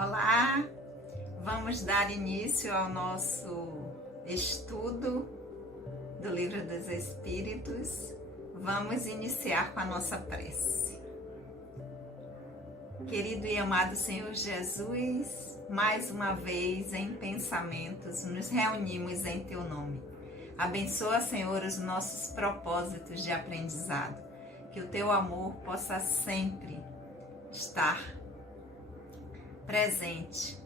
Olá, vamos dar início ao nosso estudo do Livro dos Espíritos. Vamos iniciar com a nossa prece. Querido e amado Senhor Jesus, mais uma vez em pensamentos nos reunimos em Teu nome. Abençoa, Senhor, os nossos propósitos de aprendizado, que o Teu amor possa sempre estar presente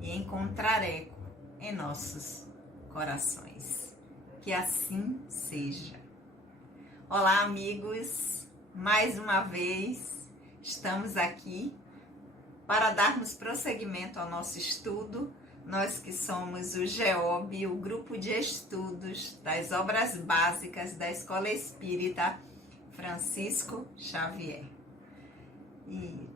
e encontrar eco em nossos corações. Que assim seja. Olá, amigos, mais uma vez estamos aqui para darmos prosseguimento ao nosso estudo. Nós que somos o GEOB, o Grupo de Estudos das Obras Básicas da Escola Espírita Francisco Xavier. E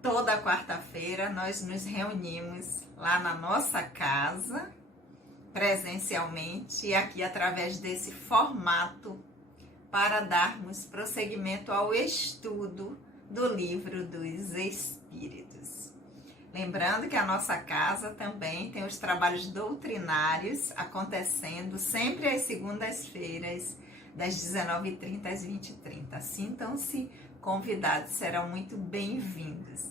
toda quarta-feira nós nos reunimos lá na nossa casa, presencialmente, e aqui através desse formato, para darmos prosseguimento ao estudo do Livro dos Espíritos. Lembrando que a nossa casa também tem os trabalhos doutrinários acontecendo sempre às segundas-feiras, das 19h30 às 20h30. Sintam-se convidados, serão muito bem-vindos.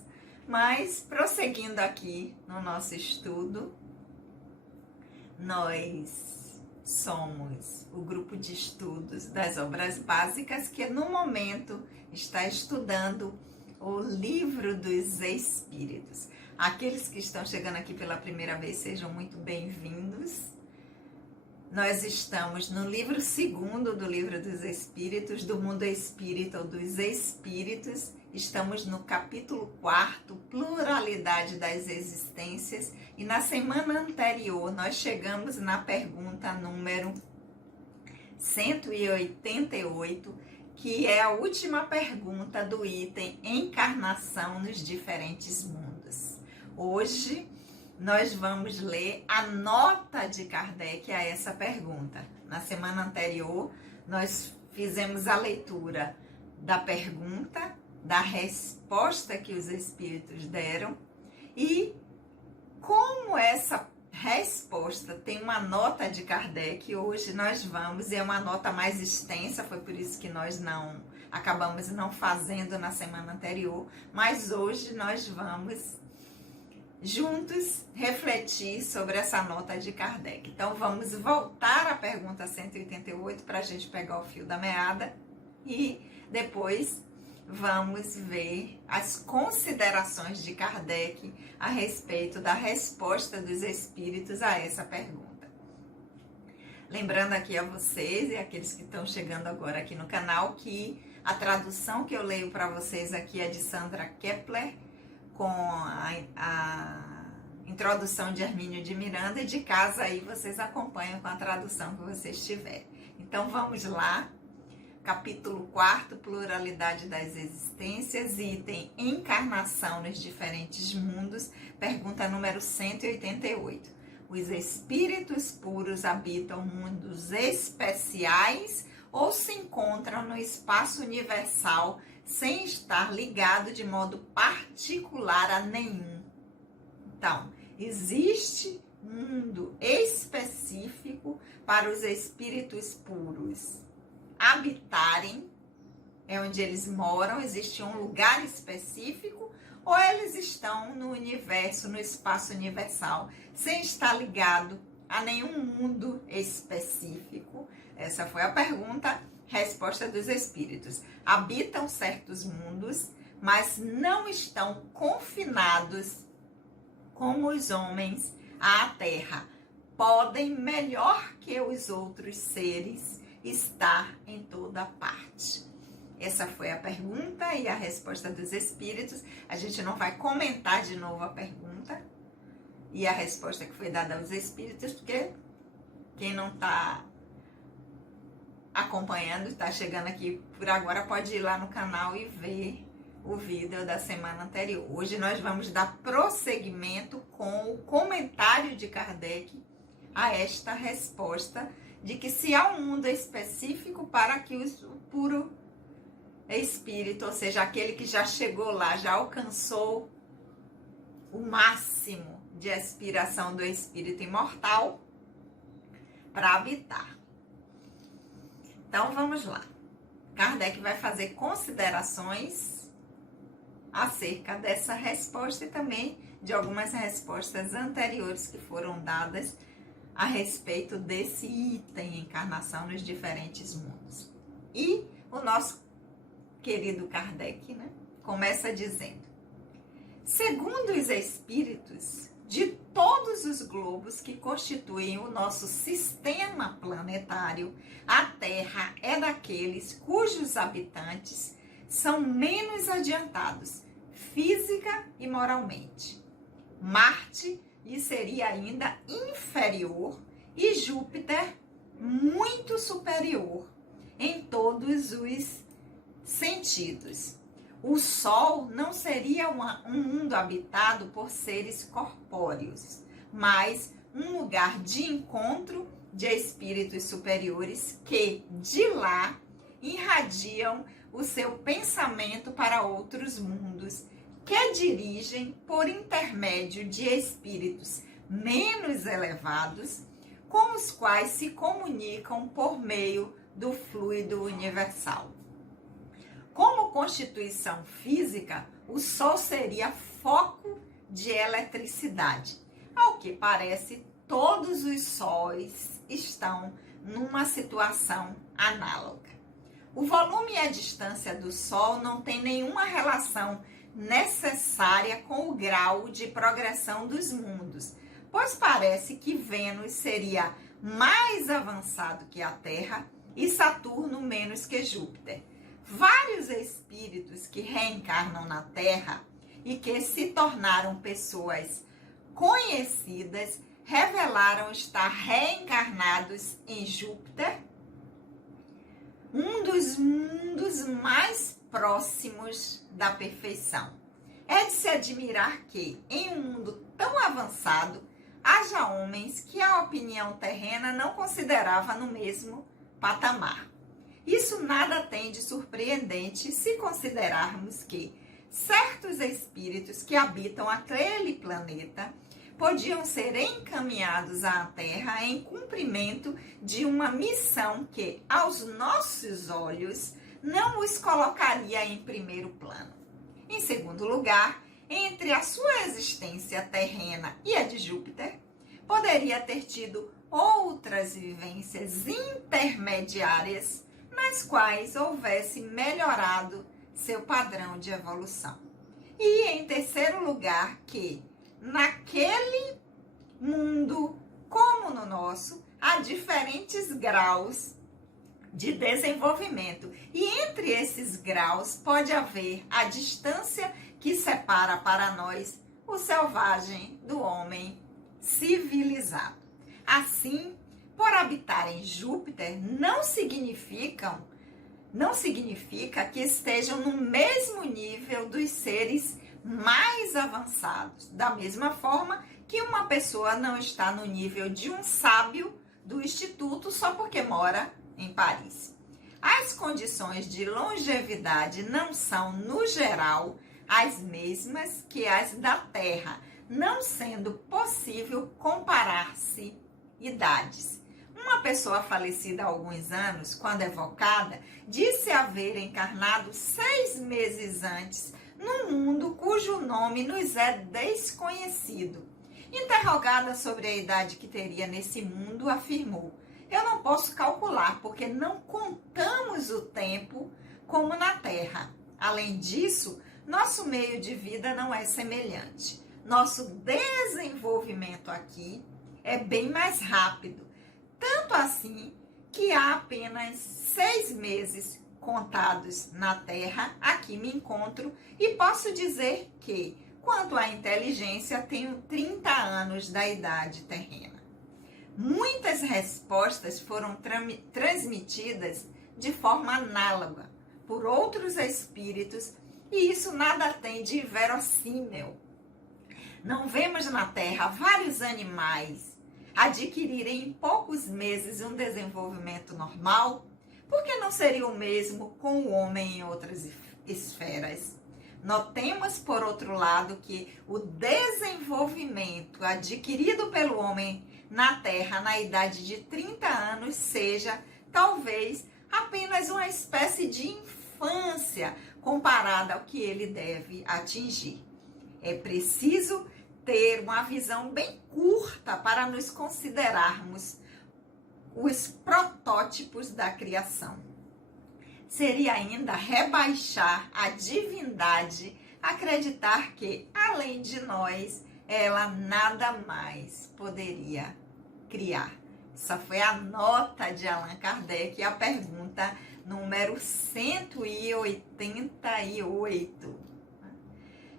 Mas, prosseguindo aqui no nosso estudo, nós somos o grupo de estudos das obras básicas que no momento está estudando o Livro dos Espíritos. Aqueles que estão chegando aqui pela primeira vez, sejam muito bem-vindos. Nós estamos no livro 2º do Livro dos Espíritos, do Mundo Espírita ou dos Espíritos. Estamos no capítulo 4º, Pluralidade das Existências. E na semana anterior, nós chegamos na pergunta número 188, que é a última pergunta do item Encarnação nos Diferentes Mundos. Hoje, nós vamos ler a nota de Kardec a essa pergunta. Na semana anterior, nós fizemos a leitura da pergunta, da resposta que os espíritos deram, e como essa resposta tem uma nota de Kardec, hoje nós vamos, e é uma nota mais extensa, foi por isso que nós acabamos não fazendo na semana anterior, mas hoje nós vamos juntos refletir sobre essa nota de Kardec. Então vamos voltar à pergunta 188 para a gente pegar o fio da meada e depois vamos ver as considerações de Kardec a respeito da resposta dos espíritos a essa pergunta. Lembrando aqui a vocês e aqueles que estão chegando agora aqui no canal que a tradução que eu leio para vocês aqui é de Sandra Kepler, com a introdução de Hermínio de Miranda, e de casa aí vocês acompanham com a tradução que vocês tiverem. Então vamos lá, capítulo 4º, Pluralidade das Existências, item Encarnação nos Diferentes Mundos, pergunta número 188. Os espíritos puros habitam mundos especiais ou se encontram no espaço universal sem estar ligado de modo particular a nenhum? Então, existe mundo específico para os espíritos puros habitarem, é onde eles moram, existe um lugar específico, ou eles estão no universo, no espaço universal, sem estar ligado a nenhum mundo específico? Essa foi a pergunta. Resposta dos espíritos: habitam certos mundos, mas não estão confinados como os homens à terra. Podem, melhor que os outros seres, estar em toda parte. Essa foi a pergunta e a resposta dos espíritos. A gente não vai comentar de novo a pergunta e a resposta que foi dada aos espíritos, porque quem não está acompanhando, está chegando aqui por agora, pode ir lá no canal e ver o vídeo da semana anterior. Hoje nós vamos dar prosseguimento com o comentário de Kardec a esta resposta de que se há um mundo específico para que o puro espírito, ou seja, aquele que já chegou lá, já alcançou o máximo de aspiração do espírito imortal para habitar. Então vamos lá. Kardec vai fazer considerações acerca dessa resposta e também de algumas respostas anteriores que foram dadas a respeito desse item, encarnação nos diferentes mundos. E o nosso querido Kardec, né, começa dizendo: segundo os espíritos de todos os globos que constituem o nosso sistema planetário, a Terra é daqueles cujos habitantes são menos adiantados física e moralmente. Marte lhe seria ainda inferior e Júpiter muito superior em todos os sentidos. O Sol não seria um mundo habitado por seres corpóreos, mas um lugar de encontro de espíritos superiores que, de lá, irradiam o seu pensamento para outros mundos, que dirigem por intermédio de espíritos menos elevados, com os quais se comunicam por meio do fluido universal. Como constituição física, o Sol seria foco de eletricidade. Ao que parece, todos os sóis estão numa situação análoga. O volume e a distância do Sol não tem nenhuma relação necessária com o grau de progressão dos mundos, pois parece que Vênus seria mais avançado que a Terra e Saturno menos que Júpiter. Vários espíritos que reencarnam na Terra e que se tornaram pessoas conhecidas revelaram estar reencarnados em Júpiter, um dos mundos mais próximos da perfeição. É de se admirar que, em um mundo tão avançado, haja homens que a opinião terrena não considerava no mesmo patamar. Isso nada tem de surpreendente se considerarmos que certos espíritos que habitam aquele planeta podiam ser encaminhados à Terra em cumprimento de uma missão que, aos nossos olhos, não os colocaria em primeiro plano. Em segundo lugar, entre a sua existência terrena e a de Júpiter, poderia ter tido outras vivências intermediárias nas quais houvesse melhorado seu padrão de evolução. E, em terceiro lugar, que naquele mundo, como no nosso, há diferentes graus de desenvolvimento. E entre esses graus pode haver a distância que separa para nós o selvagem do homem civilizado. Assim, por habitar em Júpiter, não significa que estejam no mesmo nível dos seres mais avançados, da mesma forma que uma pessoa não está no nível de um sábio do instituto só porque mora em Paris. As condições de longevidade não são, no geral, as mesmas que as da Terra, não sendo possível comparar-se idades. Uma pessoa falecida há alguns anos, quando evocada, disse haver encarnado 6 meses antes num mundo cujo nome nos é desconhecido. Interrogada sobre a idade que teria nesse mundo, afirmou: eu não posso calcular, porque não contamos o tempo como na Terra. Além disso, nosso meio de vida não é semelhante. Nosso desenvolvimento aqui é bem mais rápido. Tanto assim que há apenas 6 meses contados na Terra, aqui me encontro e posso dizer que, quanto à inteligência, tenho 30 anos da idade terrena. Muitas respostas foram transmitidas de forma análoga por outros espíritos e isso nada tem de verossímil. Não vemos na Terra vários animais adquirirem em poucos meses um desenvolvimento normal? Por que não seria o mesmo com o homem em outras esferas? Notemos, por outro lado, que o desenvolvimento adquirido pelo homem na Terra na idade de 30 anos seja, talvez, apenas uma espécie de infância comparada ao que ele deve atingir. É preciso ter uma visão bem curta para nos considerarmos os protótipos da criação. Seria ainda rebaixar a divindade, acreditar que, além de nós, ela nada mais poderia criar. Essa foi a nota de Allan Kardec, a pergunta número 188.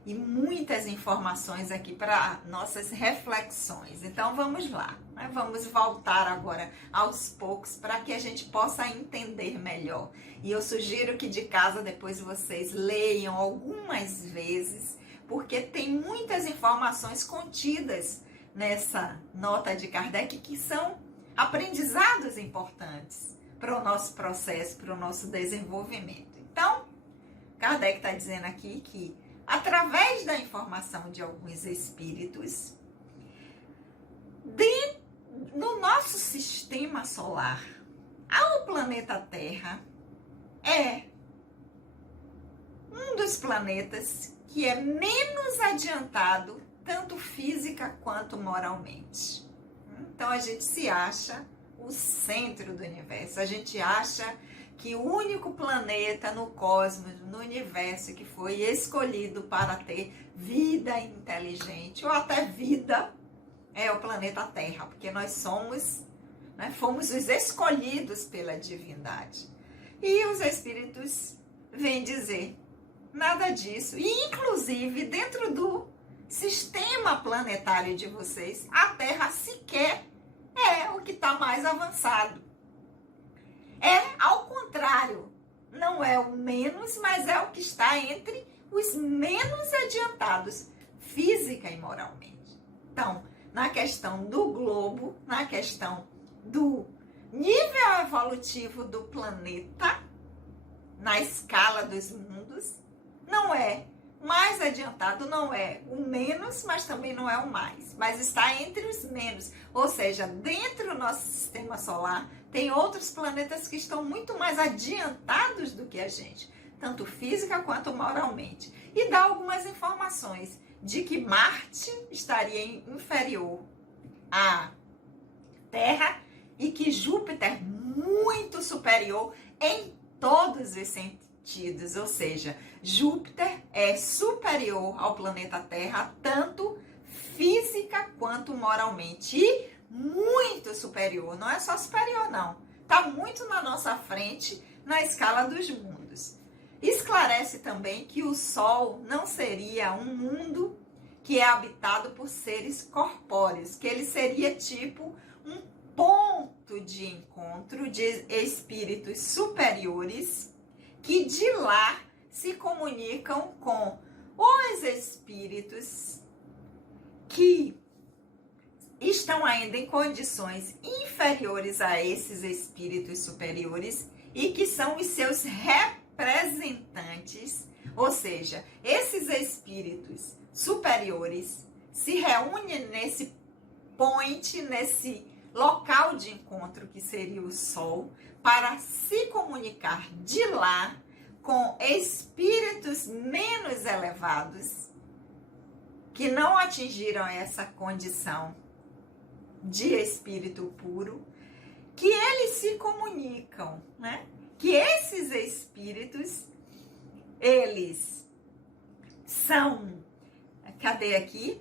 E muitas informações aqui para nossas reflexões. Então vamos lá, né? Vamos voltar agora aos poucos para que a gente possa entender melhor. E eu sugiro que de casa depois vocês leiam algumas vezes, porque tem muitas informações contidas nessa nota de Kardec que são aprendizados importantes para o nosso processo, para o nosso desenvolvimento. Então, Kardec está dizendo aqui que através da informação de alguns espíritos, no nosso sistema solar, o planeta Terra é um dos planetas que é menos adiantado, tanto física quanto moralmente. Então a gente se acha o centro do universo, a gente acha que o único planeta no cosmos, no universo, que foi escolhido para ter vida inteligente, ou até vida, é o planeta Terra, porque nós somos, fomos os escolhidos pela divindade. E os espíritos vêm dizer nada disso. E, inclusive, dentro do sistema planetário de vocês, a Terra sequer é o que está mais avançado. Ao contrário, não é o menos, mas é o que está entre os menos adiantados, física e moralmente. Então, na questão do globo, na questão do nível evolutivo do planeta, na escala dos mundos, não é mais adiantado, não é o menos, mas também não é o mais, mas está entre os menos, ou seja, dentro do nosso sistema solar, tem outros planetas que estão muito mais adiantados do que a gente, tanto física quanto moralmente. E dá algumas informações de que Marte estaria inferior à Terra e que Júpiter muito superior em todos os sentidos. Ou seja, Júpiter é superior ao planeta Terra, tanto física quanto moralmente. E muito superior, não é só superior não, está muito na nossa frente na escala dos mundos. Esclarece também que o Sol não seria um mundo que é habitado por seres corpóreos, que ele seria tipo um ponto de encontro de espíritos superiores que de lá se comunicam com os espíritos que estão ainda em condições inferiores a esses espíritos superiores e que são os seus representantes, ou seja, esses espíritos superiores se reúnem nesse point, nesse local de encontro que seria o Sol, para se comunicar de lá com espíritos menos elevados que não atingiram essa condição de espírito puro, que eles se comunicam, que esses espíritos, eles são, cadê aqui?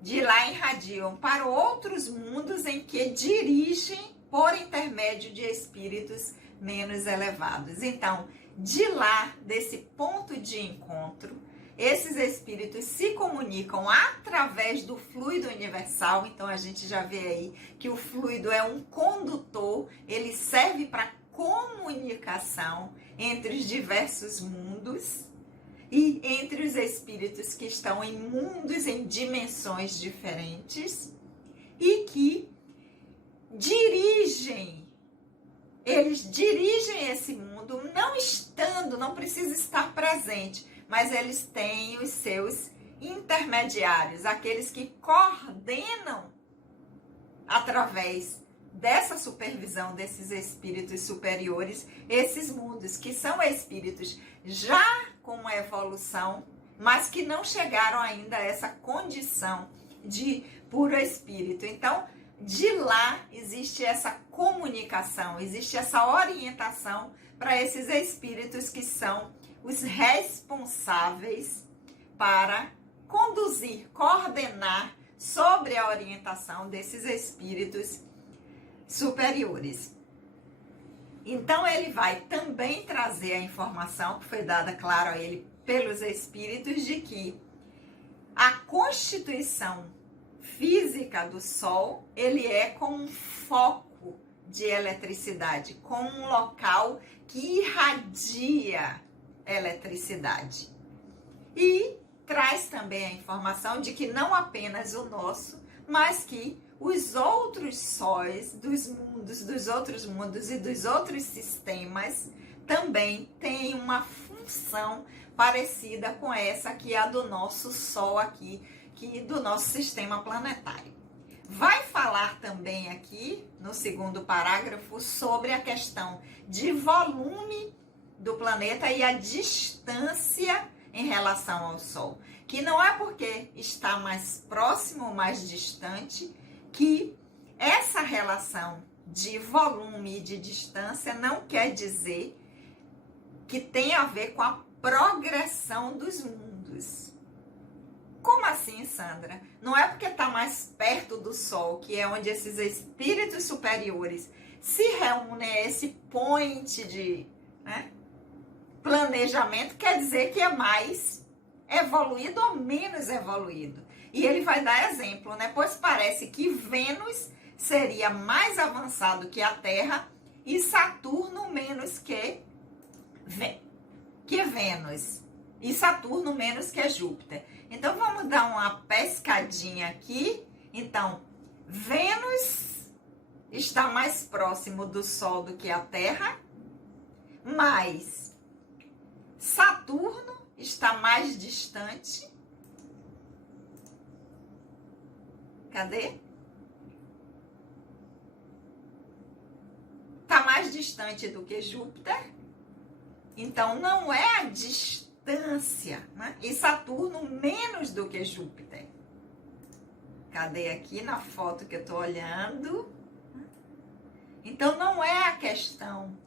De lá irradiam para outros mundos em que dirigem por intermédio de espíritos menos elevados. Então, de lá, desse ponto de encontro, esses espíritos se comunicam através do fluido universal. Então, a gente já vê aí que o fluido é um condutor, ele serve para comunicação entre os diversos mundos e entre os espíritos que estão em mundos, em dimensões diferentes e que eles dirigem esse mundo não precisa estar presente, mas eles têm os seus intermediários, aqueles que coordenam através dessa supervisão desses espíritos superiores, esses mundos, que são espíritos já com evolução, mas que não chegaram ainda a essa condição de puro espírito. Então, de lá existe essa comunicação, existe essa orientação para esses espíritos que são os responsáveis para conduzir, coordenar sobre a orientação desses espíritos superiores. Então, ele vai também trazer a informação que foi dada, claro, a ele pelos espíritos, de que a constituição física do Sol, ele é como um foco de eletricidade, como um local que irradia eletricidade. E traz também a informação de que não apenas o nosso, mas que os outros sóis dos outros mundos e dos outros sistemas também têm uma função parecida com essa que é a do nosso Sol aqui, que do nosso sistema planetário. Vai falar também aqui, no segundo parágrafo, sobre a questão de volume do planeta e a distância em relação ao Sol. Que não é porque está mais próximo ou mais distante que essa relação de volume e de distância não quer dizer que tem a ver com a progressão dos mundos. Como assim, Sandra? Não é porque está mais perto do Sol, que é onde esses espíritos superiores se reúnem a esse point de planejamento, quer dizer que é mais evoluído ou menos evoluído. E ele vai dar exemplo, Pois parece que Vênus seria mais avançado que a Terra e Saturno menos que Vênus. E Saturno menos que Júpiter. Então, vamos dar uma pescadinha aqui. Então, Vênus está mais próximo do Sol do que a Terra, mas Saturno está mais distante. Cadê? Está mais distante do que Júpiter. Então, não é a distância, E Saturno menos do que Júpiter. Cadê aqui na foto que eu estou olhando? Então, não é a questão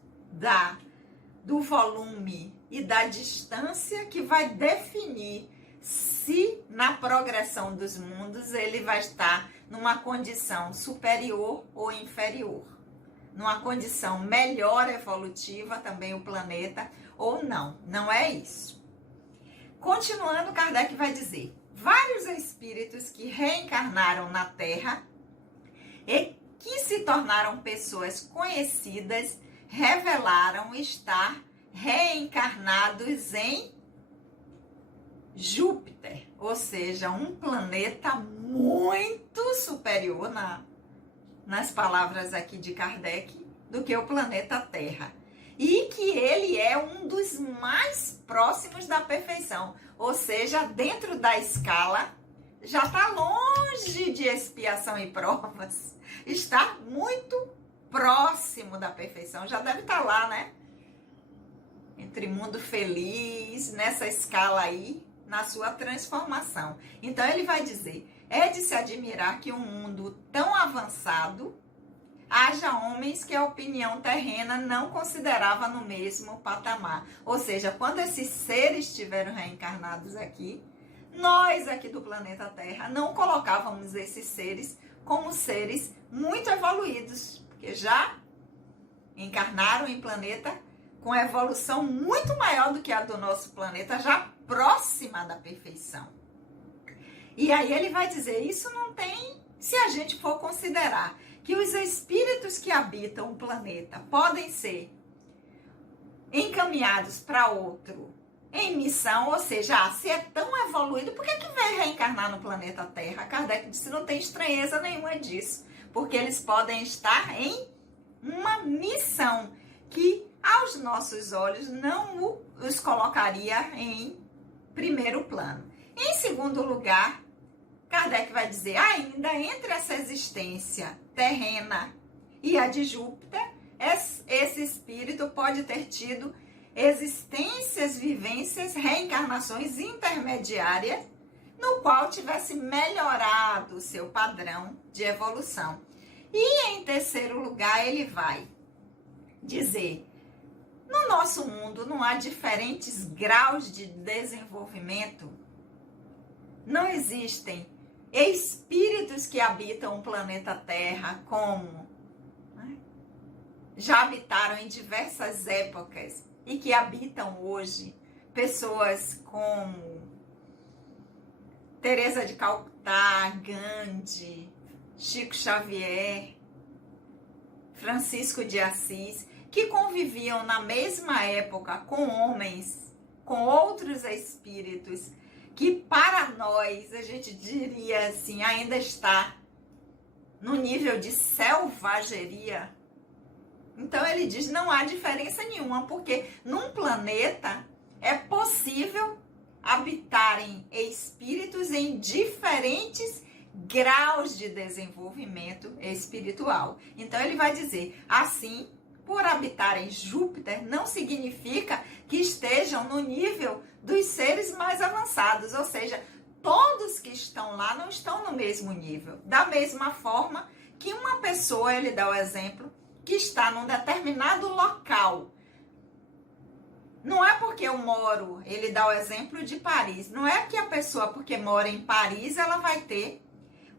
do volume e da distância que vai definir se na progressão dos mundos ele vai estar numa condição superior ou inferior. Numa condição melhor evolutiva também o planeta ou não. Não é isso. Continuando, Kardec vai dizer: vários espíritos que reencarnaram na Terra e que se tornaram pessoas conhecidas revelaram estar reencarnados em Júpiter, ou seja, um planeta muito superior, nas palavras aqui de Kardec, do que o planeta Terra. E que ele é um dos mais próximos da perfeição, ou seja, dentro da escala, já está longe de expiação e provas, está muito próximo da perfeição, já deve estar lá, Entre mundo feliz, nessa escala aí, na sua transformação. Então ele vai dizer: é de se admirar que um mundo tão avançado haja homens que a opinião terrena não considerava no mesmo patamar. Ou seja, quando esses seres estiveram reencarnados aqui, nós aqui do planeta Terra não colocávamos esses seres como seres muito evoluídos, porque já encarnaram em planeta com evolução muito maior do que a do nosso planeta, já próxima da perfeição. E aí ele vai dizer, isso não tem, se a gente for considerar que os espíritos que habitam o planeta podem ser encaminhados para outro em missão, ou seja, se é tão evoluído, por que veio reencarnar no planeta Terra? Kardec disse, não tem estranheza nenhuma disso, porque eles podem estar em uma missão que aos nossos olhos não os colocaria em primeiro plano. Em segundo lugar, Kardec vai dizer, ainda entre essa existência terrena e a de Júpiter, esse espírito pode ter tido existências, vivências, reencarnações intermediárias, no qual tivesse melhorado o seu padrão de evolução. E em terceiro lugar, ele vai dizer, no nosso mundo não há diferentes graus de desenvolvimento, não existem espíritos que habitam o planeta Terra como já habitaram em diversas épocas e que habitam hoje, pessoas como Teresa de Calcutá, Gandhi, Chico Xavier, Francisco de Assis, que conviviam na mesma época com homens, com outros espíritos, que para nós, a gente diria assim, ainda está no nível de selvageria. Então ele diz, não há diferença nenhuma, porque num planeta é possível habitarem espíritos em diferentes graus de desenvolvimento espiritual. Então ele vai dizer, assim, por habitarem Júpiter, não significa que estejam no nível dos seres mais avançados, ou seja, todos que estão lá não estão no mesmo nível. Da mesma forma que uma pessoa, ele dá o exemplo, que está num determinado local. Não é porque eu moro, ele dá o exemplo de Paris, não é que a pessoa, porque mora em Paris, ela vai ter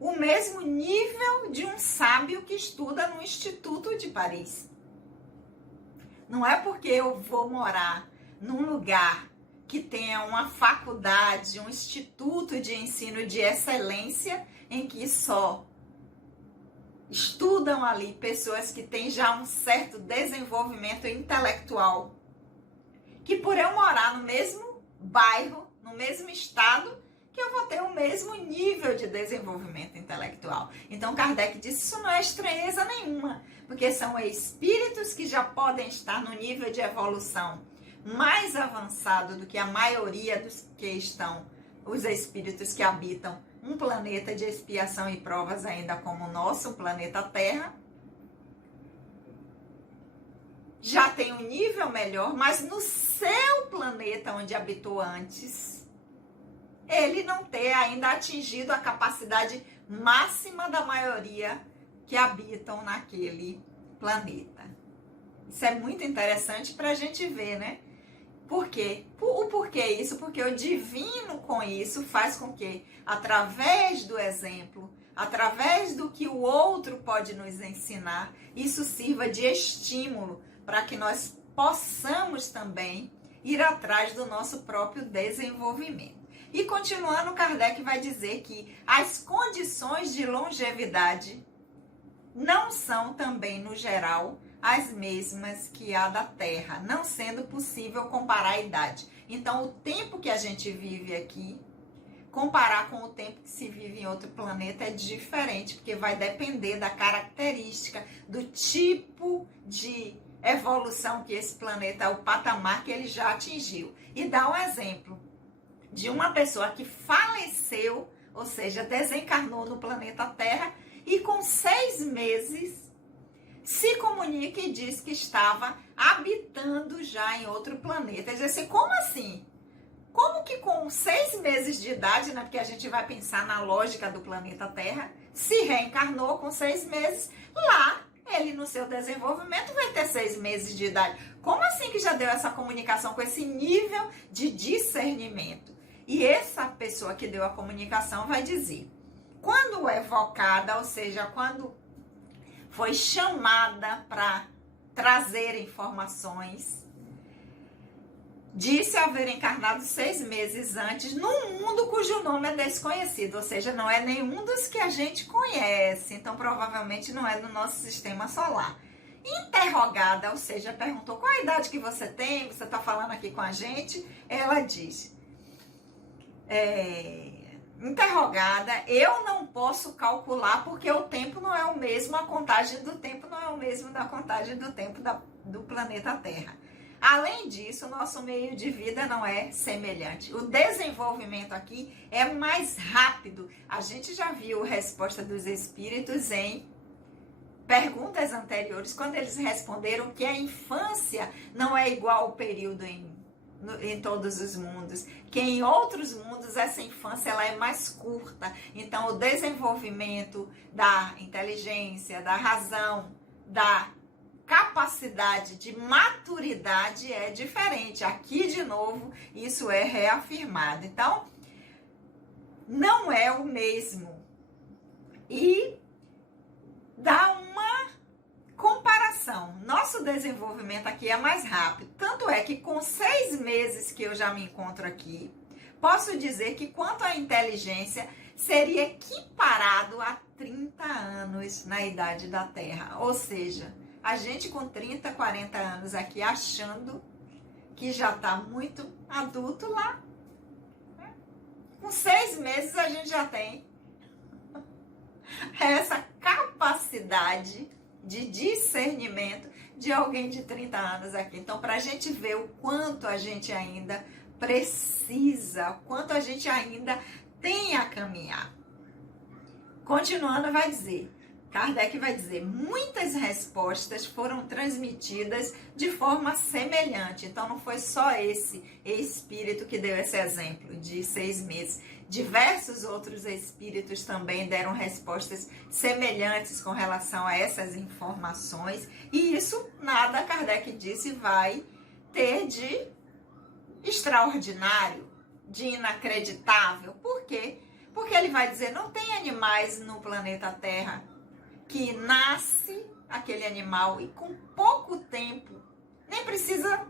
o mesmo nível de um sábio que estuda no Instituto de Paris. Não é porque eu vou morar num lugar que tenha uma faculdade, um instituto de ensino de excelência, em que só estudam ali pessoas que têm já um certo desenvolvimento intelectual, que por eu morar no mesmo bairro, no mesmo estado, que eu vou ter o mesmo nível de desenvolvimento intelectual. Então Kardec disse, isso não é estranheza nenhuma, porque são espíritos que já podem estar no nível de evolução mais avançado do que a maioria dos que estão, os espíritos que habitam um planeta de expiação e provas ainda como o nosso, o planeta Terra, já tem um nível melhor, mas no seu planeta onde habitou antes, ele não ter ainda atingido a capacidade máxima da maioria que habitam naquele planeta. Isso é muito interessante para a gente ver, né? Por quê? O porquê isso? Porque o divino com isso faz com que, através do exemplo, através do que o outro pode nos ensinar, isso sirva de estímulo para que nós possamos também ir atrás do nosso próprio desenvolvimento. E continuando, Kardec vai dizer que as condições de longevidade não são também, no geral, as mesmas que a da Terra, não sendo possível comparar a idade. Então, o tempo que a gente vive aqui, comparar com o tempo que se vive em outro planeta é diferente, porque vai depender da característica, do tipo de evolução que esse planeta, o patamar que ele já atingiu. E dá um exemplo de uma pessoa que faleceu, ou seja, desencarnou no planeta Terra e com 6 meses se comunica e diz que estava habitando já em outro planeta. Diz assim, como assim? Como que com 6 meses de idade, né, porque a gente vai pensar na lógica do planeta Terra, se reencarnou com 6 meses, lá ele no seu desenvolvimento vai ter 6 meses de idade. Como assim que já deu essa comunicação com esse nível de discernimento? E essa pessoa que deu a comunicação vai dizer, quando evocada, ou seja, quando foi chamada para trazer informações, disse haver encarnado 6 meses antes num mundo cujo nome é desconhecido, ou seja, não é nenhum dos que a gente conhece, então provavelmente não é do nosso sistema solar. Interrogada, ou seja, perguntou qual a idade que você tem, você está falando aqui com a gente, ela diz, interrogada, eu não posso calcular porque o tempo não é o mesmo, a contagem do tempo não é o mesmo da contagem do tempo do planeta Terra. Além disso, o nosso meio de vida não é semelhante. O desenvolvimento aqui é mais rápido. A gente já viu a resposta dos espíritos em perguntas anteriores, quando eles responderam que a infância não é igual ao período em todos os mundos, que em outros mundos essa infância ela é mais curta. Então, o desenvolvimento da inteligência, da razão, da capacidade de maturidade é diferente. Aqui, de novo, isso é reafirmado. Então, não é o mesmo. E dá uma comparação. Nosso desenvolvimento aqui é mais rápido. Tanto é que com 6 meses que eu já me encontro aqui, posso dizer que quanto à inteligência, seria equiparado a 30 anos na idade da Terra. Ou seja, a gente com 30, 40 anos aqui achando que já está muito adulto lá. Com 6 meses a gente já tem essa capacidade de discernimento de alguém de 30 anos aqui. Então, para a gente ver o quanto a gente ainda precisa, o quanto a gente ainda tem a caminhar. Continuando, Kardec vai dizer, muitas respostas foram transmitidas de forma semelhante. Então, não foi só esse espírito que deu esse exemplo de 6 meses. Diversos outros espíritos também deram respostas semelhantes com relação a essas informações. E isso, nada, Kardec disse, vai ter de extraordinário, de inacreditável. Por quê? Porque ele vai dizer, não tem animais no planeta Terra que nasce aquele animal e com pouco tempo, nem precisa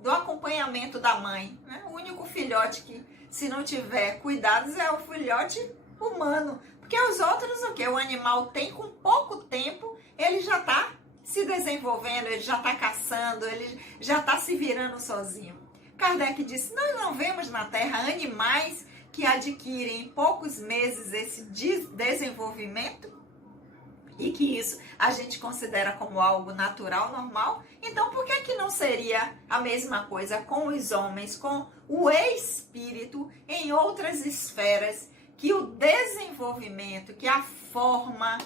do acompanhamento da mãe, né? O único filhote que, se não tiver cuidados, é o filhote humano. Porque os outros, o que? O animal tem com pouco tempo, ele já está se desenvolvendo, ele já está caçando, ele já está se virando sozinho. Kardec disse, nós não vemos na Terra animais que adquirem em poucos meses esse desenvolvimento e que isso a gente considera como algo natural, normal. Então, por que não seria a mesma coisa com os homens, com o espírito em outras esferas, que o desenvolvimento, que a forma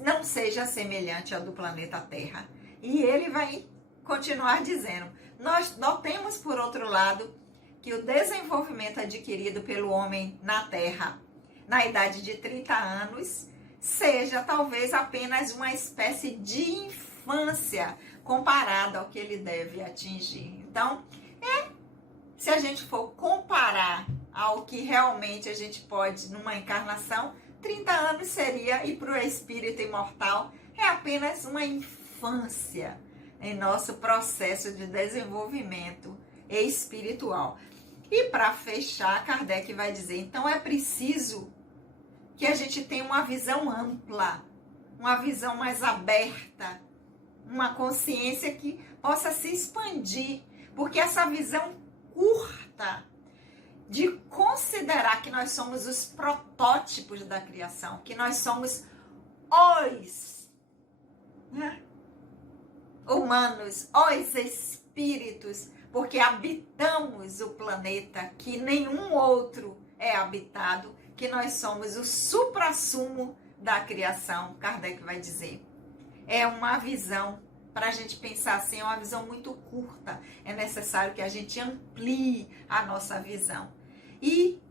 não seja semelhante ao do planeta Terra? E ele vai continuar dizendo, nós notemos, por outro lado, que o desenvolvimento adquirido pelo homem na Terra, na idade de 30 anos, seja talvez apenas uma espécie de infância comparada ao que ele deve atingir. Então, se a gente for comparar ao que realmente a gente pode numa encarnação, 30 anos seria, e para o espírito imortal, é apenas uma infância em nosso processo de desenvolvimento espiritual. E para fechar, Kardec vai dizer, então é preciso que a gente tenha uma visão ampla, uma visão mais aberta, uma consciência que possa se expandir, porque essa visão curta de considerar que nós somos os protótipos da criação, que nós somos os humanos, os espíritos, porque habitamos o planeta que nenhum outro é habitado, que nós somos o suprassumo da criação, Kardec vai dizer. É uma visão, para a gente pensar assim, é uma visão muito curta. É necessário que a gente amplie a nossa visão. E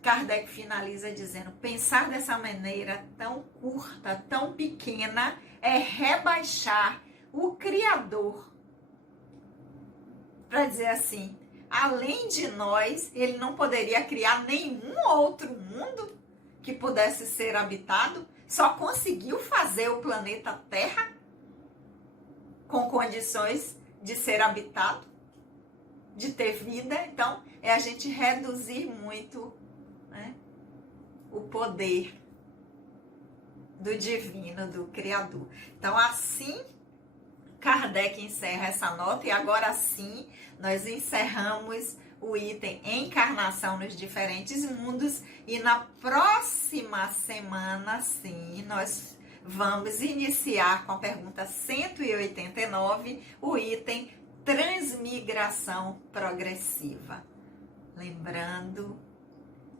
Kardec finaliza dizendo, pensar dessa maneira tão curta, tão pequena, é rebaixar o Criador. Para dizer assim, além de nós, ele não poderia criar nenhum outro mundo que pudesse ser habitado, só conseguiu fazer o planeta Terra com condições de ser habitado, de ter vida. Então, é a gente reduzir muito, né, o poder do divino, do Criador. Então, assim, Kardec encerra essa nota e agora sim nós encerramos o item encarnação nos diferentes mundos e na próxima semana sim nós vamos iniciar com a pergunta 189, o item transmigração progressiva. Lembrando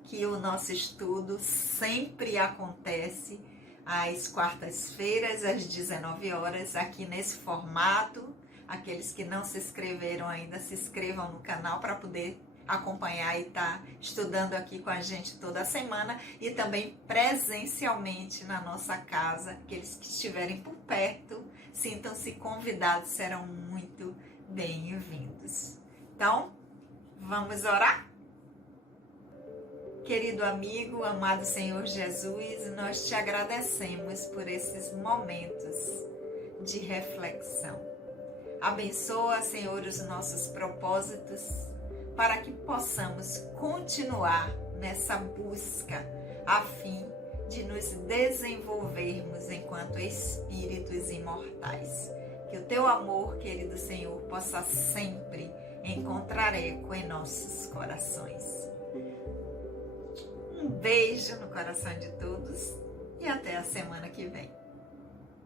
que o nosso estudo sempre acontece às quartas-feiras, às 19 horas, aqui nesse formato. Aqueles que não se inscreveram ainda, se inscrevam no canal para poder acompanhar e estar estudando aqui com a gente toda semana, e também presencialmente na nossa casa. Aqueles que estiverem por perto, sintam-se convidados, serão muito bem-vindos. Então, vamos orar? Querido amigo, amado Senhor Jesus, nós te agradecemos por esses momentos de reflexão. Abençoa, Senhor, os nossos propósitos, para que possamos continuar nessa busca, a fim de nos desenvolvermos enquanto espíritos imortais. Que o teu amor, querido Senhor, possa sempre encontrar eco em nossos corações. Um beijo no coração de todos e até a semana que vem.